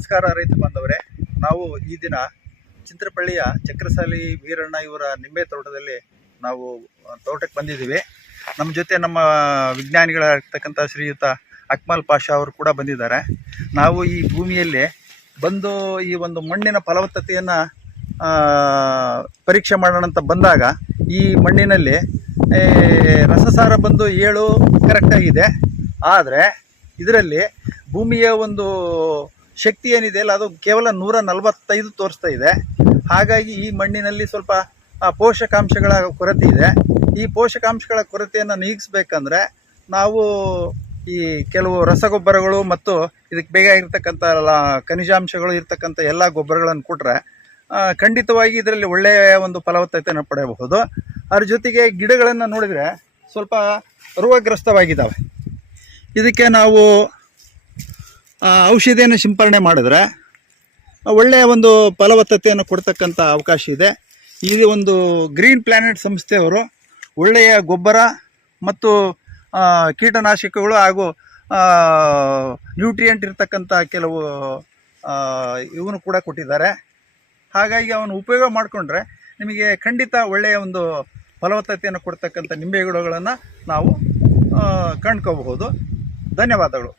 ನಮಸ್ಕಾರ ರೈತ ಬಾಂಧವರೇ. ನಾವು ಈ ದಿನ ಚಿಂತ್ರಪಳ್ಳಿಯ ಚಕ್ರಸಾಲಿ ವೀರಣ್ಣ ಇವರ ನಿಂಬೆ ತೋಟದಲ್ಲಿ ನಾವು ತೋಟಕ್ಕೆ ಬಂದಿದ್ದೀವಿ. ನಮ್ಮ ಜೊತೆ ನಮ್ಮ ವಿಜ್ಞಾನಿಗಳಾಗಿರ್ತಕ್ಕಂಥ ಶ್ರೀಯುತ ಅಕ್ಮಲ್ ಪಾಷಾ ಅವರು ಕೂಡ ಬಂದಿದ್ದಾರೆ. ನಾವು ಈ ಭೂಮಿಯಲ್ಲಿ ಬಂದು ಈ ಒಂದು ಮಣ್ಣಿನ ಫಲವತ್ತತೆಯನ್ನು ಪರೀಕ್ಷೆ ಮಾಡೋಣ ಅಂತ ಬಂದಾಗ ಈ ಮಣ್ಣಿನಲ್ಲಿ ರಸಸಾರ ಬಂದು 7 ಕರೆಕ್ಟಾಗಿದೆ. ಆದರೆ ಇದರಲ್ಲಿ ಭೂಮಿಯ ಒಂದು ಶಕ್ತಿ ಏನಿದೆ ಅಲ್ಲ, ಅದು ಕೇವಲ 145 ತೋರಿಸ್ತಾ ಇದೆ. ಹಾಗಾಗಿ ಈ ಮಣ್ಣಿನಲ್ಲಿ ಸ್ವಲ್ಪ ಪೋಷಕಾಂಶಗಳ ಕೊರತೆ ಇದೆ. ಈ ಪೋಷಕಾಂಶಗಳ ಕೊರತೆಯನ್ನು ನೀಗಿಸ್ಬೇಕಂದ್ರೆ ನಾವು ಈ ಕೆಲವು ರಸಗೊಬ್ಬರಗಳು ಮತ್ತು ಇದಕ್ಕೆ ಬೇಕಾಗಿರ್ತಕ್ಕಂಥ ಖನಿಜಾಂಶಗಳು ಇರ್ತಕ್ಕಂಥ ಎಲ್ಲ ಗೊಬ್ಬರಗಳನ್ನು ಕೊಟ್ಟರೆ ಖಂಡಿತವಾಗಿ ಇದರಲ್ಲಿ ಒಳ್ಳೆಯ ಒಂದು ಫಲವತ್ತತೆಯನ್ನು ಪಡೆಯಬಹುದು. ಅದ್ರ ಜೊತೆಗೆ ಗಿಡಗಳನ್ನು ನೋಡಿದರೆ ಸ್ವಲ್ಪ ರೋಗಗ್ರಸ್ತವಾಗಿದ್ದಾವೆ. ಇದಕ್ಕೆ ನಾವು ಔಷಧಿಯನ್ನು ಸಿಂಪರಣೆ ಮಾಡಿದ್ರೆ ಒಳ್ಳೆಯ ಒಂದು ಫಲವತ್ತತೆಯನ್ನು ಕೊಡ್ತಕ್ಕಂಥ ಅವಕಾಶ ಇದೆ. ಈ ಒಂದು ಗ್ರೀನ್ ಪ್ಲಾನೆಟ್ ಸಂಸ್ಥೆಯವರು ಒಳ್ಳೆಯ ಗೊಬ್ಬರ ಮತ್ತು ಕೀಟನಾಶಕಗಳು ಹಾಗೂ ನ್ಯೂಟ್ರಿಯೆಂಟ್ ಇರ್ತಕ್ಕಂಥ ಕೆಲವು ಇವನು ಕೂಡ ಕೊಟ್ಟಿದ್ದಾರೆ. ಹಾಗಾಗಿ ಅವನು ಉಪಯೋಗ ಮಾಡಿಕೊಂಡ್ರೆ ನಿಮಗೆ ಖಂಡಿತ ಒಳ್ಳೆಯ ಒಂದು ಫಲವತ್ತತೆಯನ್ನು ಕೊಡ್ತಕ್ಕಂಥ ನಿಂಬೆ ಗಿಡಗಳನ್ನು ನಾವು ಕಂಡ್ಕೋಬಹುದು. ಧನ್ಯವಾದಗಳು.